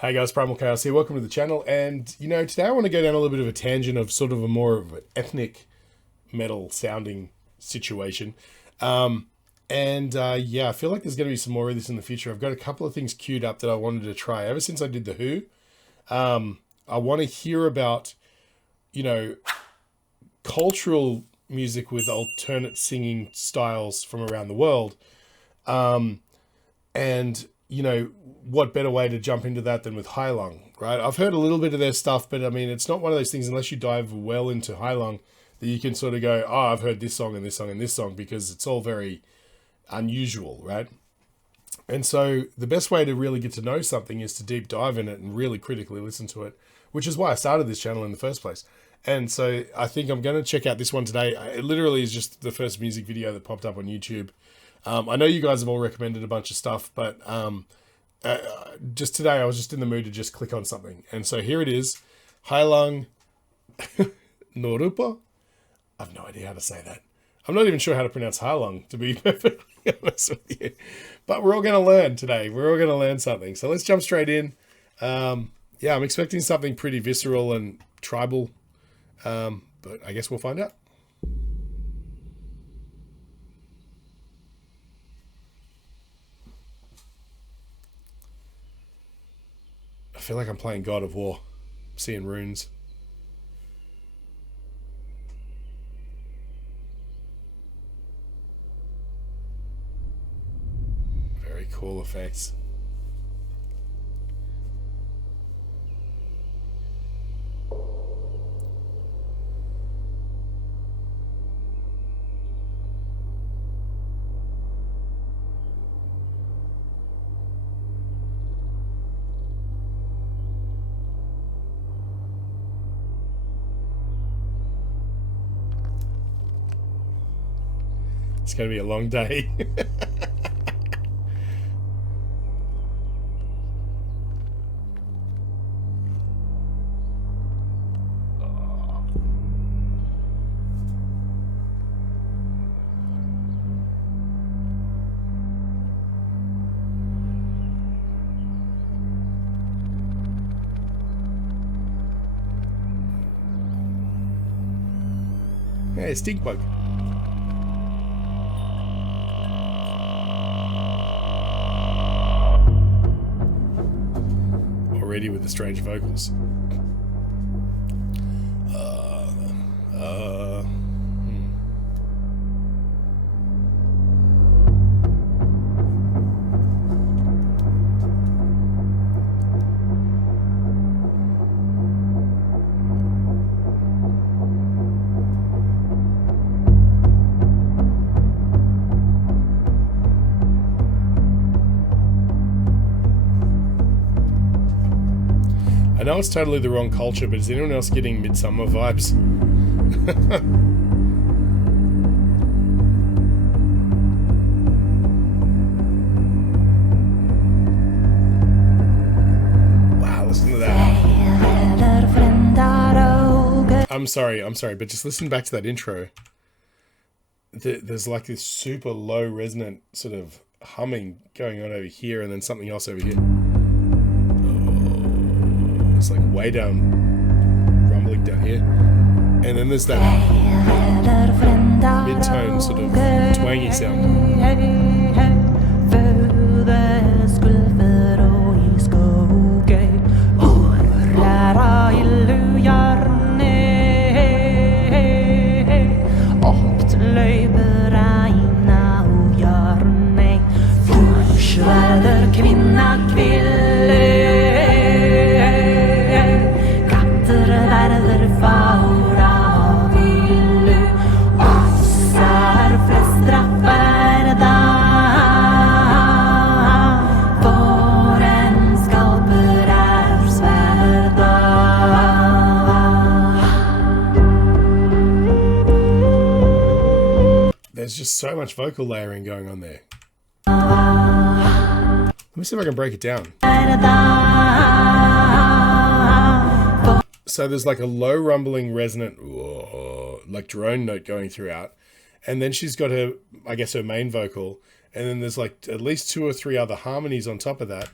Hey guys, Primal Chaos here. Welcome to the channel. And today I want to go down a little bit of a tangent of sort of a more of an ethnic metal sounding situation. Yeah, I feel like there's going to be some more of this in the future. I've got a couple of things queued up that I wanted to try ever since I did the Who. I want to hear about, cultural music with alternate singing styles from around the world. What better way to jump into that than with Heilung, right? I've heard a little bit of their stuff, but I mean, it's not one of those things, unless you dive well into Heilung, that you can sort of go, oh, I've heard this song and this song and this song, because it's all very unusual, right? And so the best way to really get to know something is to deep dive in it and really critically listen to it, which is why I started this channel in the first place. And so I think I'm going to check out this one today. It literally is just the first music video that popped up on YouTube. I know you guys have all recommended a bunch of stuff, but just today I was just in the mood to just click on something. And so here it is, Heilung Norupo. I have no idea how to say that. I'm not even sure how to pronounce Heilung, to be perfectly honest with you. But we're all going to learn today. We're all going to learn something. So let's jump straight in. Yeah, I'm expecting something pretty visceral and tribal, but I guess we'll find out. I feel like I'm playing God of War, seeing runes. Very cool effects. It's going to be a long day. Hey, stink bug. Already with the strange vocals. I know it's totally the wrong culture, but is anyone else getting Midsummer vibes? Wow, listen to that. I'm sorry, but just listen back to that intro. There's like this super low resonant sort of humming going on over here, and then something else over here. It's like way down, rumbling down here. And then there's that mid-tone sort of twangy sound. There's just so much vocal layering going on there. Let me see if I can break it down. So there's like a low rumbling resonant, like drone note going throughout. And then she's got her, I guess, her main vocal. And then there's like at least 2 or 3 other harmonies on top of that.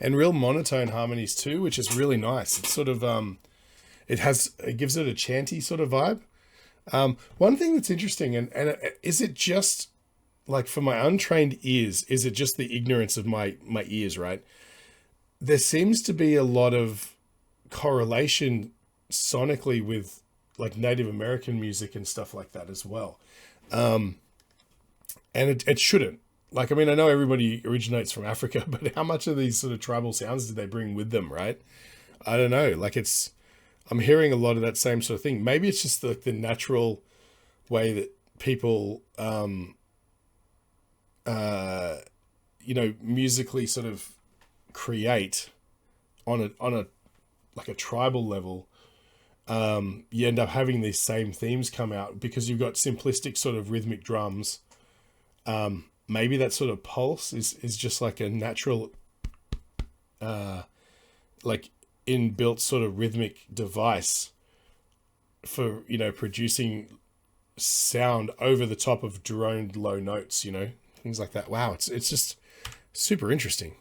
And real monotone harmonies too, which is really nice. It's sort of it gives it a chanty sort of vibe. One thing that's interesting, and is it just like for my untrained ears, is it just the ignorance of my ears, right? There seems to be a lot of correlation sonically with like Native American music and stuff like that as well. And it shouldn't. Like, I mean, I know everybody originates from Africa, but how much of these sort of tribal sounds did they bring with them, right? I don't know. Like, I'm hearing a lot of that same sort of thing. Maybe it's just like the natural way that people, musically sort of create on a like a tribal level. You end up having these same themes come out because you've got simplistic sort of rhythmic drums. Maybe that sort of pulse is just like a natural, like inbuilt sort of rhythmic device for, producing sound over the top of droned low notes, things like that. Wow. It's just super interesting.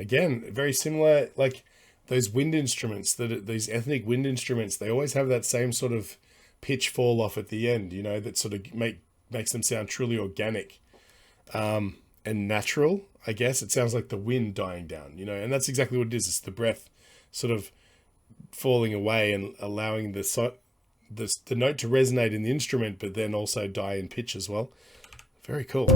Again, very similar, like those wind instruments, these ethnic wind instruments, they always have that same sort of pitch fall off at the end, that sort of makes them sound truly organic and natural, I guess. It sounds like the wind dying down, and that's exactly what it is. It's the breath sort of falling away and allowing the note to resonate in the instrument, but then also die in pitch as well. Very cool.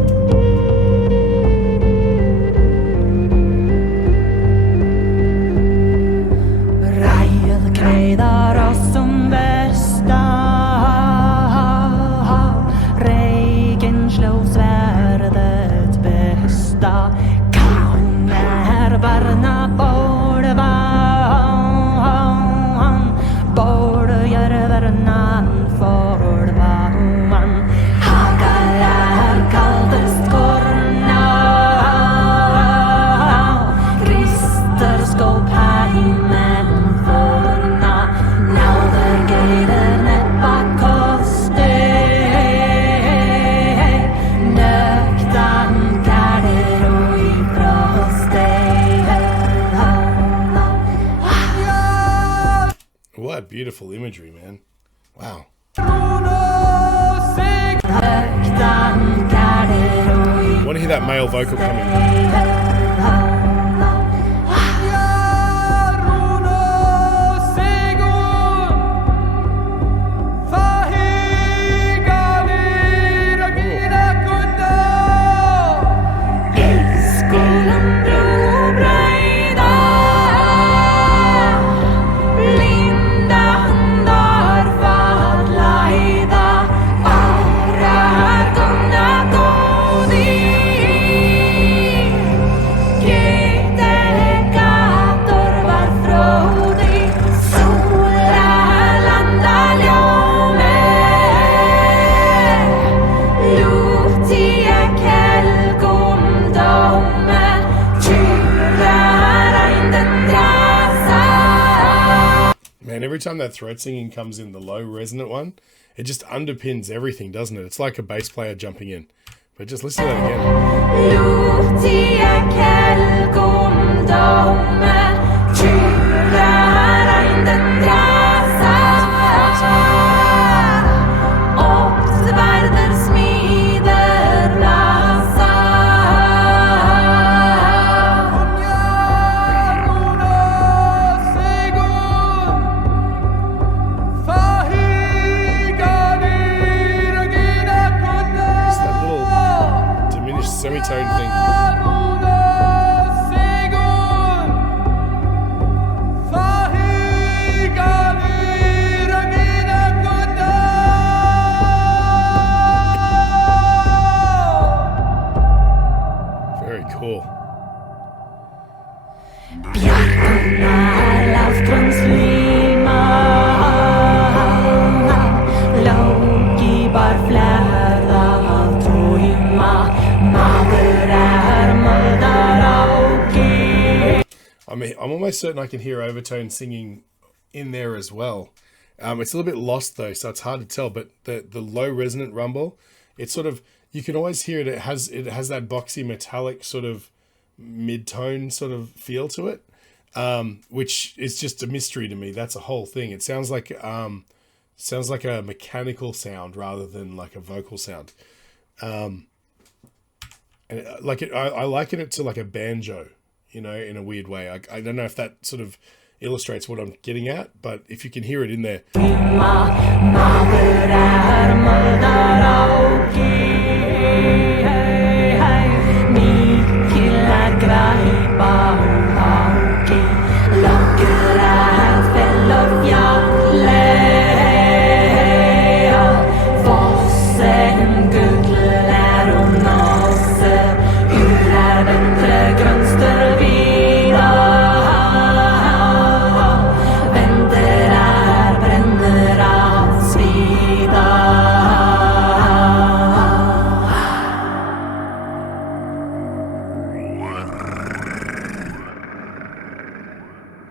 What beautiful imagery, man. Wow. I want to hear that male vocal coming. Man, every time that throat singing comes in, the low resonant one, it just underpins everything, doesn't it? It's like a bass player jumping in. But just listen to that semitone thing. I'm almost certain I can hear overtone singing in there as well. It's a little bit lost though, so it's hard to tell. But the low resonant rumble, it's sort of, you can always hear it. It has that boxy metallic sort of mid-tone sort of feel to it, which is just a mystery to me. That's a whole thing. It sounds like a mechanical sound rather than like a vocal sound. And I liken it to like a banjo, you know, in a weird way. I don't know if that sort of illustrates what I'm getting at, but if you can hear it in there.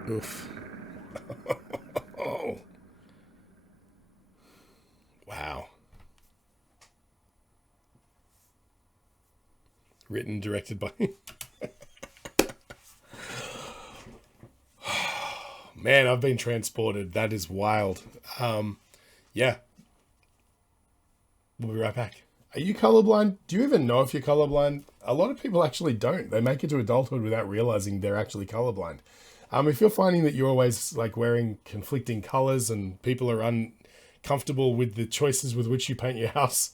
Oof. Oh. Wow. Written, directed by... Man, I've been transported. That is wild. Yeah. We'll be right back. Are you colorblind? Do you even know if you're colorblind? A lot of people actually don't. They make it to adulthood without realizing they're actually colorblind. If you're finding that you're always like wearing conflicting colors and people are uncomfortable with the choices with which you paint your house,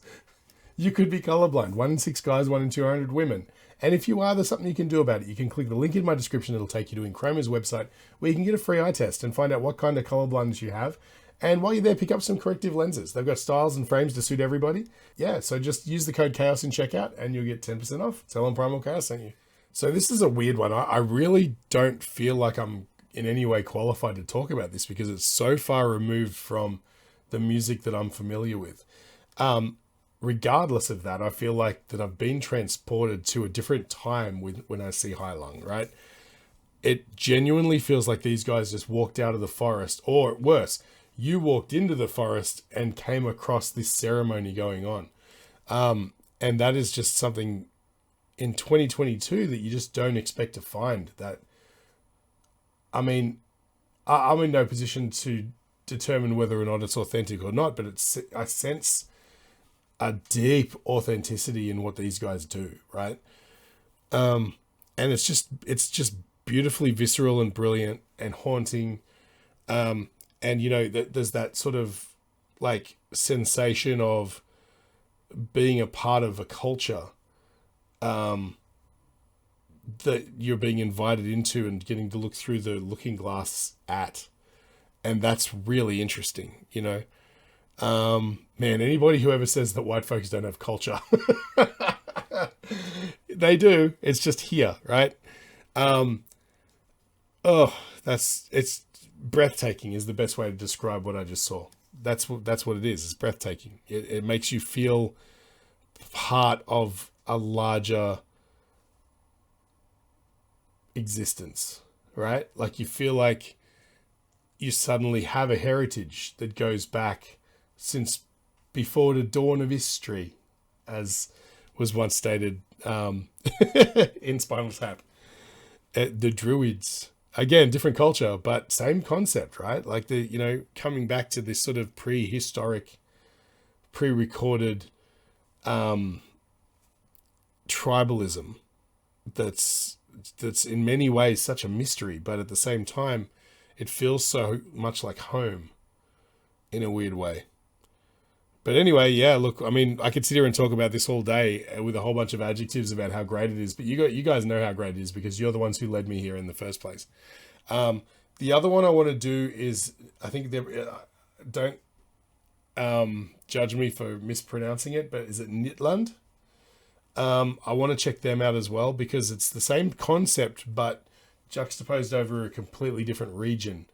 you could be colorblind. 1 in 6 guys, 1 in 200 women. And if you are, there's something you can do about it. You can click the link in my description. It'll take you to Encchroma's website where you can get a free eye test and find out what kind of colorblindness you have. And while you're there, pick up some corrective lenses. They've got styles and frames to suit everybody. Yeah, so just use the code CHAOS in checkout and you'll get 10% off. Tell them Primal Chaos sent you. So this is a weird one. I really don't feel like I'm in any way qualified to talk about this because it's so far removed from the music that I'm familiar with. Regardless of that, I feel like that I've been transported to a different time when I see Heilung, right? It genuinely feels like these guys just walked out of the forest, or worse, you walked into the forest and came across this ceremony going on. And that is just something in 2022 that you just don't expect to find. That, I mean, I'm in no position to determine whether or not it's authentic or not, but I sense a deep authenticity in what these guys do, right? And it's just beautifully visceral and brilliant and haunting. And you know, there's that sort of like sensation of being a part of a culture that you're being invited into and getting to look through the looking glass at. And that's really interesting, you know. Man, anybody who ever says that white folks don't have culture, they do. It's just here, right? It's breathtaking is the best way to describe what I just saw. That's what it is. It's breathtaking. It makes you feel part of a larger existence, right? Like you feel like you suddenly have a heritage that goes back since before the dawn of history, as was once stated in Spinal Tap. The Druids, again, different culture, but same concept, right? Like coming back to this sort of prehistoric, pre-recorded tribalism that's in many ways such a mystery, but at the same time, it feels so much like home in a weird way. But anyway, yeah, look, I mean, I could sit here and talk about this all day with a whole bunch of adjectives about how great it is, but you guys know how great it is because you're the ones who led me here in the first place. The other one I want to do is, I think, don't judge me for mispronouncing it, but is it Nitland? I want to check them out as well because it's the same concept, but juxtaposed over a completely different region,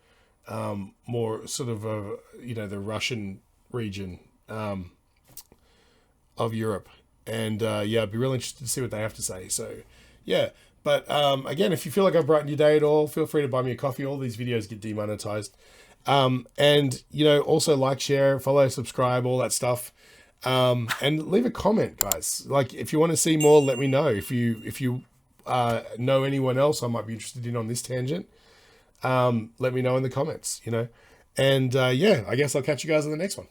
more sort of the Russian region of Europe. And yeah, I'd be really interested to see what they have to say. So yeah, but again, if you feel like I've brightened your day at all, feel free to buy me a coffee. All these videos get demonetized. And you know, also like, share, follow, subscribe, all that stuff. And leave a comment, guys. Like, if you want to see more, let me know. If you know anyone else I might be interested in on this tangent, let me know in the comments, you know. And yeah, I guess I'll catch you guys in the next one.